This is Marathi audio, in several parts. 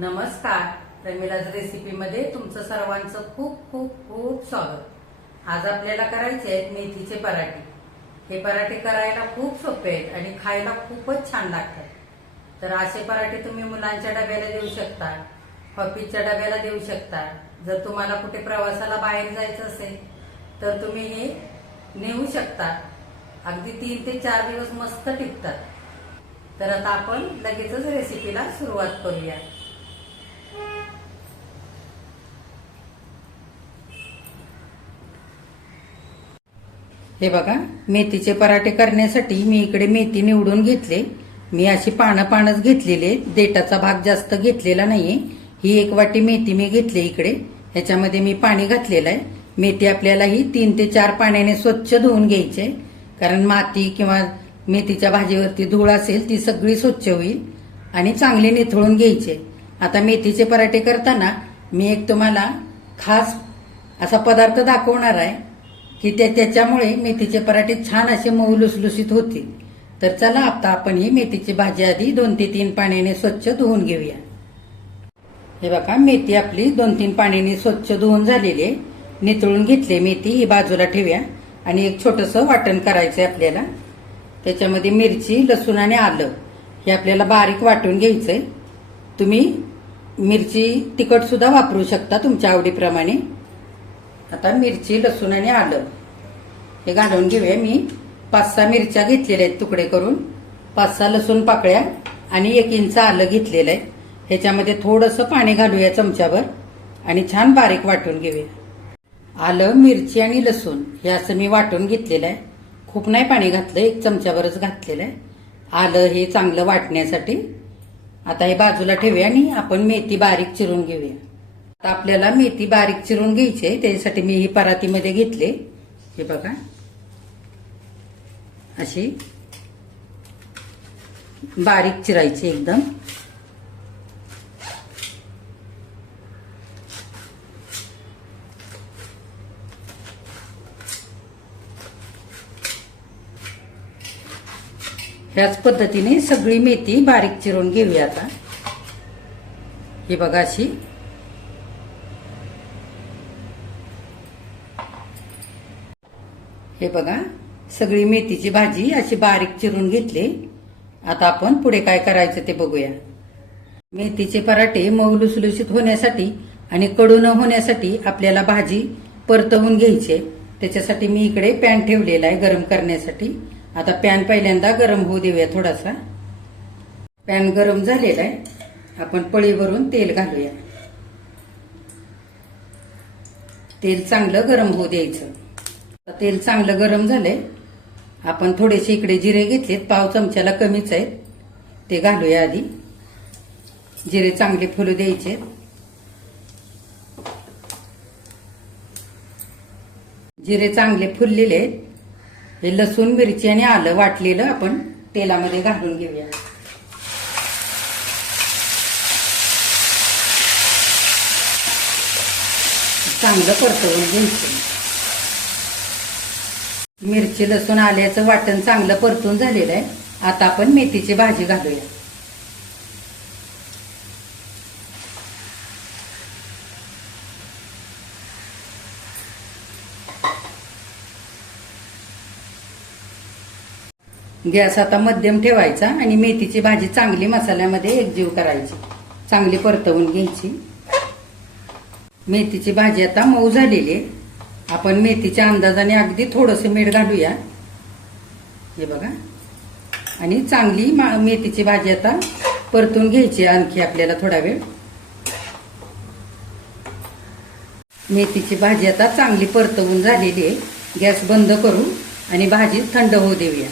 नमस्कार. रमिलाज रेसिपीमध्ये तुमचं सर्वांचं खूप खूप खूप स्वागत. आज आपल्याला करायचे आहेत मेथीचे पराठे. हे पराठे करायला खूप सोपे आहेत आणि खायला खूपच छान लागतात. तर असे पराठे तुम्ही मुलांच्या डब्याला देऊ शकता ऑफिसच्या डब्याला देऊ शकता. जर तुम्हाला कुठे प्रवासाला बाहेर जायचं असेल तर तुम्ही हे नेऊ शकता. अगदी तीन ते चार दिवस मस्त टिकतात. तर आता आपण लगेचच रेसिपीला सुरुवात करूया. हे बघा मेथीचे पराठे करण्यासाठी मी इकडे मेथी निवडून घेतले. मी अशी पानं पानच घेतलेले देटाचा भाग जास्त घेतलेला नाहीये. ही एक वाटी मेथी मी घेतली इकडे. ह्याच्यामध्ये मी पाणी घातलेलं आहे. मेथी आपल्याला ही तीन ते चार पाण्याने स्वच्छ धुवून घ्यायचे कारण माती किंवा मेथीच्या भाजीवरती धूळ असेल ती सगळी स्वच्छ होईल आणि चांगली निथळून घ्यायचे आता मेथीचे पराठे करताना मी एक तुम्हाला खास असा पदार्थ दाखवणार आहे. की त्या त्याच्यामुळे मेथीचे पराठे छान असे मऊ लुसलुसीत होतील. तर चला आता आपण ही मेथीची भाजी आधी दोन ते तीन पाण्याने स्वच्छ धुवून घेऊया. हे बघा मेथी आपली दोन तीन पाण्याने स्वच्छ धुवून झालेली आहे. नितळून घेतली मेथी ही बाजूला ठेवूया. आणि एक छोटस वाटण करायचंय आपल्याला. त्याच्यामध्ये मिरची लसूण आणि आलं हे आपल्याला बारीक वाटून घ्यायचंय. तुम्ही मिरची तिखट सुद्धा वापरू शकता तुमच्या आवडीप्रमाणे. आता मिरची लसूण आणि आलं. हे घालून घेऊया मी. पाच सहा मिरच्या घेतलेल्या आहेत तुकडे करून. पाच सहा लसूण पाकळ्या आणि एक इंच आलं घेतलेलं आहे. ह्याच्यामध्ये थोडंसं पाणी घालूया चमच्यावर आणि छान बारीक वाटून घेऊया. आलं मिरची आणि लसूण हे असं मी वाटून घेतलेलं आहे. खूप नाही पाणी घातलं एक चमच्यावरच घातलेलं आहे. आलं हे चांगलं वाटण्यासाठी. आता हे बाजूला ठेवूया आणि आपण मेथी बारीक चिरून घेऊया. आता आपल्याला मेथी बारीक चिरून घ्यायची आहे. त्याच्यासाठी मी ही परातीमध्ये घेतले. हे बघा. अशी बारीक चिरायची एकदम. ह्याच पद्धतीने सगळी मेथी बारीक चिरून घेऊया आता. ही बघा अशी. हे बघा सगळी मेथीची भाजी अशी बारीक चिरून घेतली. आता आपण पुढे काय करायचं ते बघूया. मेथीचे पराठे मऊ लुसलुसीत होण्यासाठी आणि कडू न होण्यासाठी आपल्याला भाजी परतवून घ्यायची त्याच्यासाठी मी इकडे पॅन ठेवलेला आहे गरम करण्यासाठी. आता पॅन पहिल्यांदा गरम होऊ देऊया थोडासा. पॅन गरम झालेला आहे. आपण पळीवरून तेल घालूया. तेल चांगलं गरम होऊ द्यायचं. तेल चांगलं गरम झालंय. आपण थोडेसे इकडे जिरे घेतलेत. पाव चमच्याला कमीच आहेत. ते घालूया आधी. जिरे चांगले फुलू द्यायचे जिरे चांगले फुललेले आहेत. हे लसूण मिरची आणि आलं वाटलेलं आपण तेलामध्ये घालून घेऊया. चांगलं परतवून घ्यायचं. मिरची लसूण आल्याचं वाटण चांगलं परतून झालेलं आहे. आता आपण मेथीची भाजी घालूया. गॅस आता मध्यम ठेवायचा आणि मेथीची भाजी चांगली मसाल्यामध्ये एकजीव करायची. चांगली परतवून घ्यायची. मेथीची भाजी आता मऊ झालेली आहे. आपण मेथीच्या अंदाजाने अगदी थोडंसं मीठ घालूया. हे बघा. आणि चांगली मा- मेथीची भाजी आता परतून घ्यायची आणखी आपल्याला थोडा वेळ. मेथीची भाजी आता चांगली परतवून झालेली आहे. गॅस बंद करू आणि भाजी थंड होऊ देऊया.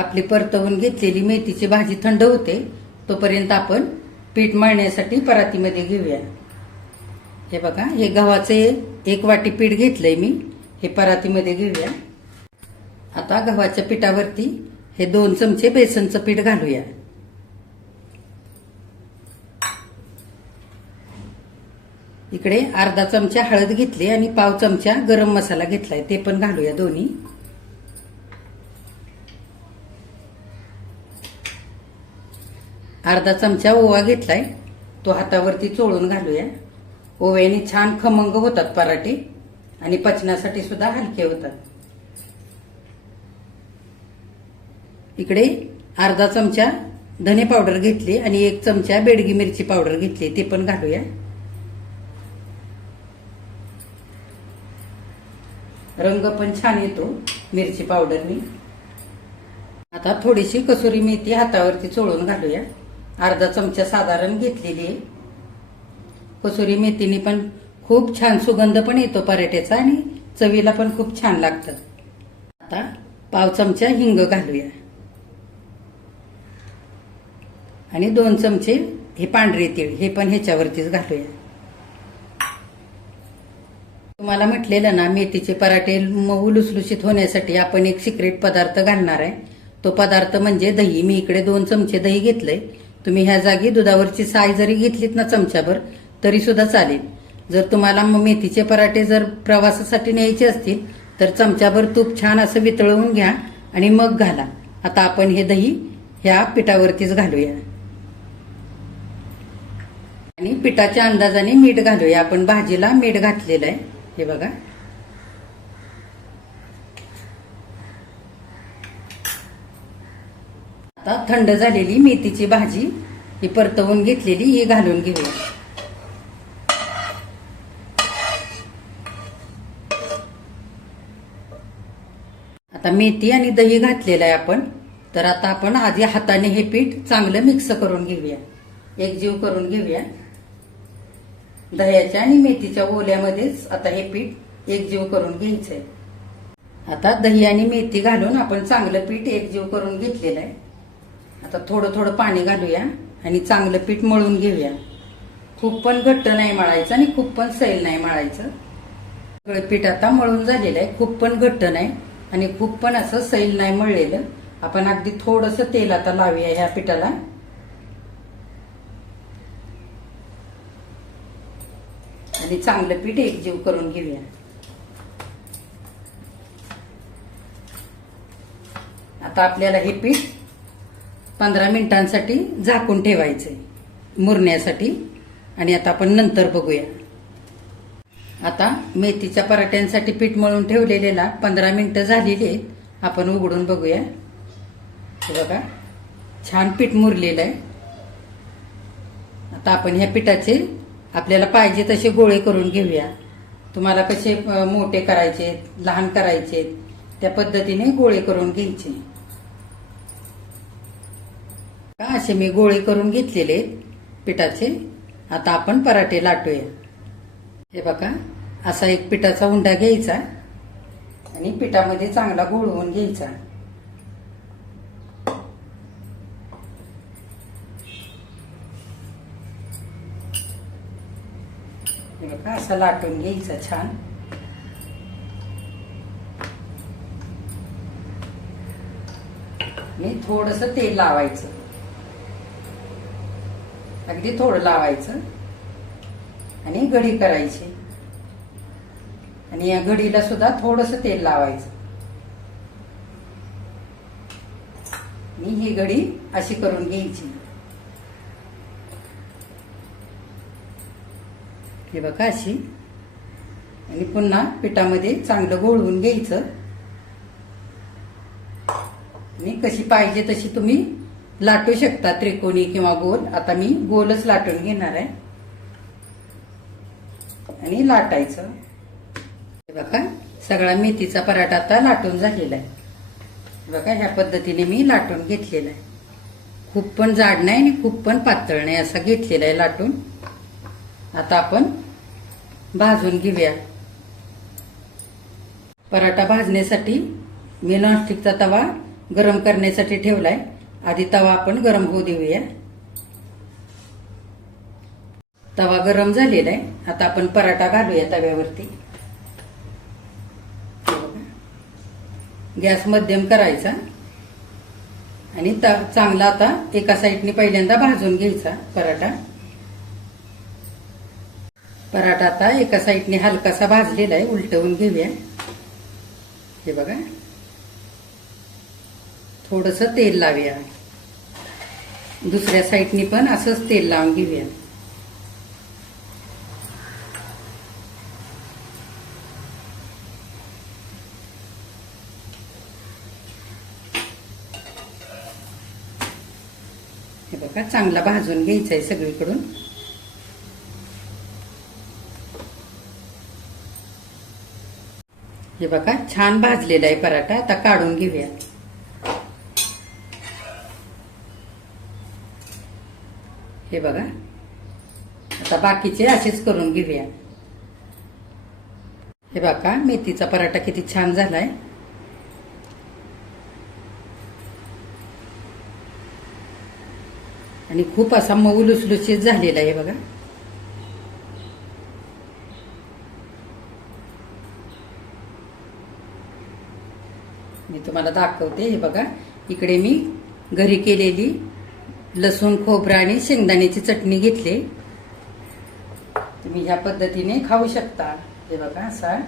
आपली परतवून घेतलेली मेथीची भाजी थंड होते तोपर्यंत आपण पीठ मळण्यासाठी परातीमध्ये घेऊया. हे बघा हे गव्हाचे एक वाटी पीठ घेतलंय मी. हे परातीमध्ये घेऊया. आता गव्हाच्या पिठावरती हे दोन चमचे बेसनचं पीठ घालूया. इकडे अर्धा चमचा हळद घेतली आणि पाव चमचा गरम मसाला घेतलाय. ते पण घालूया दोन्ही. अर्धा चमचा ओवा घेतलाय. तो हातावरती चोळून घालूया. ओव्याने छान खमंग होतात पराठे आणि पचनासाठी सुद्धा हलके होतात. इकडे अर्धा चमचा धने पावडर घेतली आणि एक चमचा बेडगी मिरची पावडर घेतली. ते पण घालूया. रंग पण छान येतो मिरची पावडरनी. आता थोडीशी कसुरी मेथी हातावरती चोळून घालूया. अर्धा चमचा साधारण घेतलेली आहे. कसुरी मेथीने पण खूप छान सुगंध पण येतो पराठ्याचा आणि चवीला पण खूप छान लागतं. आता पाव चमचा हिंग घालूया. आणि दोन चमचे हे पांढरे तीळ हे पण ह्याच्यावरतीच घालूया. तुम्हाला म्हटलेलं ना मेथीचे पराठे मऊ लुसलुशीत होण्यासाठी आपण एक सिक्रेट पदार्थ घालणार आहे. तो पदार्थ म्हणजे दही. मी इकडे दोन चमचे दही घेतलंय. तुम्ही ह्या जागी दुधावरची साय जरी घेतलीत ना चमच्याभर तरीसुद्धा चालेल. जर तुम्हाला मग मेथीचे पराठे जर प्रवासासाठी न्यायचे असतील तर चमच्याभर तूप छान असं वितळवून घ्या आणि मग घाला. आता आपण हे दही ह्या पिठावरतीच घालूया. आणि पिठाच्या अंदाजाने मीठ घालूया. आपण भाजीला मीठ घातलेलं आहे. हे बघा. आता थंड झालेली मेथीची भाजी ही परतवून घेतलेली ही घालून घेऊया. मेथी आणि दही घातलेलं आहे आपण. तर आता आपण आधी हाताने हे पीठ चांगलं मिक्स करून घेऊया. एकजीव करून घेऊया. दह्याच्या आणि मेथीच्या ओल्यामध्येच आता हे पीठ एकजीव करून घ्यायचंय. आता दही आणि मेथी घालून आपण चांगलं पीठ एकजीव करून घेतलेलं आहे. आता थोडं थोडं पाणी घालूया आणि चांगलं पीठ मळून घेऊया. खूप पण घट्ट नाही मळायचं आणि खूप पण सैल नाही मळायचं. सगळं पीठ आता मळून झालेलं आहे. खूप पण घट्ट नाही. आणि खूप पण असं सैल नाही मळलेलं. आपण अगदी थोडस तेल आता लावूया ह्या पिठाला. आणि चांगलं पीठ एकजीव करून घेऊया. आता आपल्याला हे पीठ पंधरा मिनिटांसाठी झाकून ठेवायचंय. मुरण्यासाठी. आणि आता आपण नंतर बघूया. आता मेथीच्या पराठ्यांसाठी पीठ मळून ठेवलेलेला पंधरा मिनटं झालेली आहेत. आपण उघडून बघूया. हे बघा छान पीठ मुरलेलं आहे. आता आपण ह्या पिठाचे आपल्याला पाहिजे तसे गोळे करून घेऊया. तुम्हाला कसे मोठे करायचे लहान करायचे त्या पद्धतीने गोळे करून घ्यायचे. का असे मी गोळे करून घेतलेले आहेत पिठाचे. आता आपण पराठे लाटूया. हे बघा असा एक पिठाचा उंडा घ्यायचा आणि पिठामध्ये चांगला गोळवून घ्यायचा. हे लाटून घ्यायचा छान. मी थोडस तेल लावायचं. अगदी थोडं लावायचं. आणि घडी करायची. आणि या घडीला सुद्धा थोडस तेल लावायचं. मी ही घडी अशी करून घ्यायची. हे बघा अशी. आणि पुन्हा पिठामध्ये चांगलं गोळवून घ्यायचं. आणि कशी पाहिजे तशी तुम्ही लाटू शकता त्रिकोणी किंवा गोल. आता मी गोलच लाटून घेणार आहे. आणि लाटायचं. बघा सगळा मेथीचा पराठा आता लाटून झालेला आहे. बघा ह्या पद्धतीने मी लाटून घेतलेला आहे. खूप पण जाड नाही आणि खूप पण पातळ नाही असा घेतलेला आहे लाटून. आता आपण भाजून घेऊया. पराठा भाजण्यासाठी मी नॉनस्टिकचा तवा गरम करण्यासाठी ठेवलाय. आधी तवा आपण गरम होऊ देऊया. तवा गरम झालेला आहे. आता आपण पराठा घालूया तव्यावरती. गॅस मध्यम करायचा. आणि चांगला आता एका साईडने पहिल्यांदा भाजून घ्यायचा पराठा. पराठा आता एका साईडने हलकासा भाजलेला आहे उलटवून घेऊया. हे बघा. थोडस तेल लावूया. दुसऱ्या साईडनी पण असंच तेल लावून घेऊया. का? चांगला भाजून घ्यायचा आहे सगळीकडून. हे बघा छान भाजलेला आहे पराठा. आता काढून घेऊया. हे बघा. आता बाकीचे असेच करून घेऊया. हे बघा मेथीचा पराठा किती छान झालाय. आणि खूप असा मऊ लुसलुशीत झालेला आहे बघा. मी तुम्हाला दाखवते हे बघा. इकडे मी घरी केलेली लसूण खोबरं आणि शेंगदाण्याची चटणी घेतली. तुम्ही ह्या पद्धतीने खाऊ शकता. हे बघा असा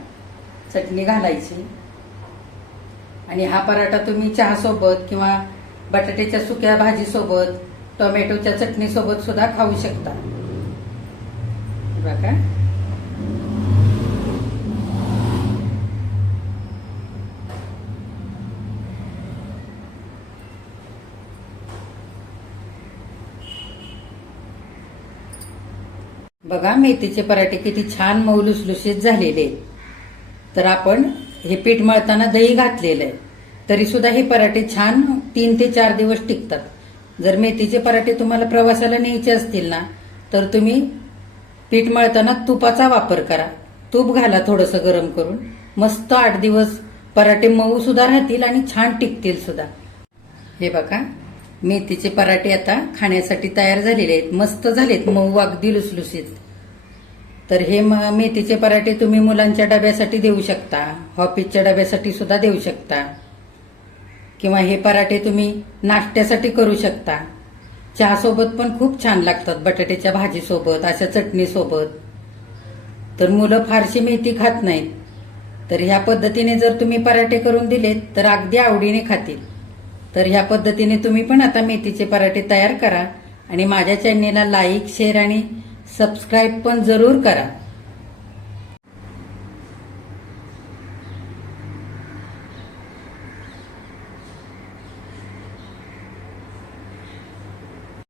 चटणी घालायची. आणि हा पराठा तुम्ही चहासोबत किंवा बटाट्याच्या सुक्या भाजीसोबत टोमॅटोच्या चटणीसोबत सुद्धा खाऊ शकता. बघा. बघा मेथीचे पराठे किती छान मऊ लुसलुशीत झालेले तर आपण हे पीठ मळताना दही घातलेलं आहे. तरी सुद्धा हे पराठे छान तीन ते चार दिवस टिकतात. जर मेथीचे पराठे तुम्हाला प्रवासाला न्यायचे असतील ना तर तुम्ही पीठ मळताना तुपाचा वापर करा. तूप घाला थोडंसं गरम करून. मस्त आठ दिवस पराठे मऊ सुद्धा राहतील आणि छान टिकतील सुद्धा. हे बघा मेथीचे पराठे आता खाण्यासाठी तयार झालेले आहेत. मस्त झालेत मऊ अगदी लुसलुसीत तर हे म- मेथीचे पराठे तुम्ही मुलांच्या डब्यासाठी देऊ शकता. ऑफिसच्या डब्यासाठी सुद्धा देऊ शकता. किंवा हे पराठे तुम्ही नाश्त्यासाठी करू शकता. चहासोबत पण खूप छान लागतात बटाट्याच्या भाजीसोबत अशा चटणीसोबत. तर मुलं फारशी मेथी खात नाहीत. तर ह्या पद्धतीने जर तुम्ही पराठे करून दिलेत तर अगदी आवडीने खातील. तर ह्या पद्धतीने तुम्ही पण आता मेथीचे पराठे तयार करा आणि माझ्या चॅनेलला लाईक शेअर आणि सबस्क्राईब पण जरूर करा.